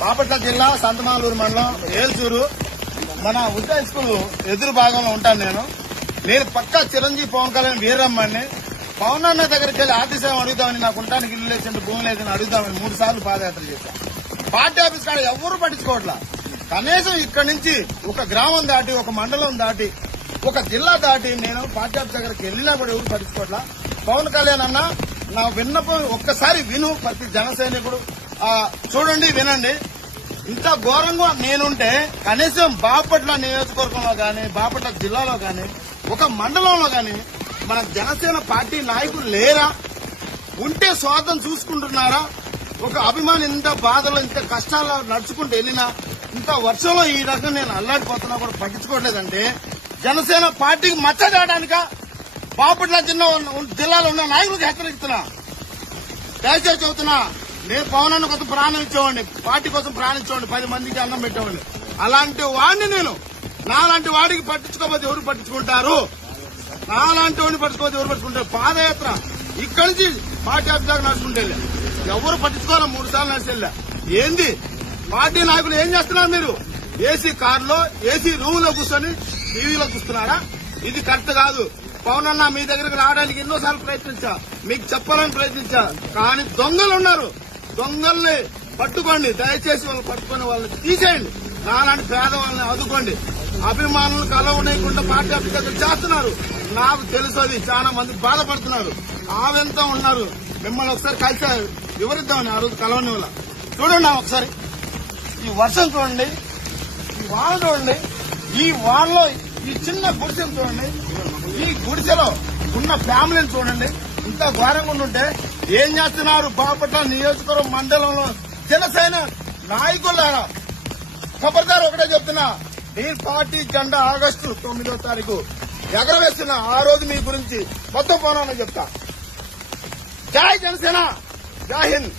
బాపట్ల జిల్లా సంతమాలూరు మండలం ఏల్చూరు మన ఉద్దా స్కూల్ ఎదురు భాగంలో ఉంటాను నేను పక్కా చిరంజీవి పవన్ కళ్యాణ్ వీరమ్మని పవన్ అన్న దగ్గరికి వెళ్లి ఆర్టీసీ అడుగుదామని నాకు ఉండడానికి ఇల్లు లేదంటే భూమి లేదని అడుగుదామని 3 సార్లు పాదయాత్ర చేశాను. పార్టీ ఆఫీస్ కాడ ఎవరు పట్టించుకోవట్లా. కనీసం ఇక్కడి నుంచి ఒక గ్రామం దాటి ఒక మండలం దాటి ఒక జిల్లా దాటి నేను పార్టీ ఆఫీస్ దగ్గరికి వెళ్లినా కూడా ఎవరు పట్టించుకోవట్లా. పవన్ కళ్యాణ్ అన్న నా విన్నపం ఒక్కసారి విను. ప్రతి జన సైనికుడు చూడండి, వినండి. ఇంత ఘోరంగా నేనుంటే కనీసం బాపట్ల నియోజకవర్గంలో గాని బాపట్ల జిల్లాలో గాని ఒక మండలంలో గాని మన జనసేన పార్టీ నాయకులు లేరా? ఉంటే స్వార్థం చూసుకుంటున్నారా? ఒక అభిమాని ఇంత బాధలో ఇంత కష్టాల్లో నడుచుకుంటూ వెళ్ళినా ఇంత వర్షంలో ఈ రకంగా నేను అల్లాడిపోతున్నా కూడా పట్టించుకోవట్లేదంటే జనసేన పార్టీకి మచ్చదాడానిక బాపట్ల జిల్లాలో ఉన్న నాయకులకు హెచ్చరిస్తున్నా. దయచేసి చెబుతున్నా, నేను పవన్ అన్న కోసం ప్రాణం ఇచ్చేవాడిని, పార్టీ కోసం ప్రాణం ఇచ్చేవాడిని, 10 మందికి అన్నం పెట్టేవాడిని. అలాంటి వాడిని నేను. నాలాంటి వాడికి పట్టించుకోకపోతే ఎవరు పట్టించుకుంటారు? నాలాంటి వాడిని పట్టించుకోకపోతే ఎవరు పట్టించుకుంటారు? పాదయాత్ర ఇక్కడి నుంచి పార్టీ ఆఫీస్ దాకా నడుచుకుంటే ఎవరు పట్టించుకోవాలా? 3 సార్లు నడిచెళ్ళా. ఏంది పార్టీ నాయకులు ఏం చేస్తున్నారు? మీరు ఏసీ కారులో ఏసీ రూమ్ లో కూర్చొని టీవీలో చూస్తున్నారా? ఇది కరెక్ట్ కాదు. పవన్ అన్న మీ దగ్గరకు రావడానికి ఎన్నోసార్లు ప్రయత్నించా, మీకు చెప్పాలని ప్రయత్నించా, కానీ దొంగలు ఉన్నారు. దొంగల్ని పట్టుకోండి. దయచేసి వాళ్ళు పట్టుకుని వాళ్ళని తీసేయండి. నాలాంటి పేదవాళ్ళని ఆదుకోండి. అభిమానులు కలవనేయకుండా పార్టీ ఆఫీస్ దగ్గర చేస్తున్నారు. నాకు తెలుసు, అది చాలా మంది బాధపడుతున్నారు. ఆవెంత ఉన్నారు. మిమ్మల్ని ఒకసారి కలిసి వివరిద్దామని ఆ రోజు కలవని వల్ల. చూడండి ఒకసారి ఈ వర్షం చూడండి, ఈ వాన చూడండి, ఈ వానలో ఈ చిన్న గుడిసెను చూడండి, ఈ గుడిసెలో ఉన్న ఫ్యామిలీని చూడండి. ఇంత ఘోరంగా ఉంటుంటే ఏం చేస్తున్నారు? బాపట్ల నియోజకవర్గం మండలంలో జనసేన నాయకులారా, ఖబర్దార్ ఒకటే చెప్తున్నా, మీ పార్టీ జెండా ఆగస్టు 9వ తారీఖు ఎగరవేస్తున్నా. ఆ రోజు మీ గురించి మొత్తం పోనా చెప్తా. జై జనసేన, జై హింద్.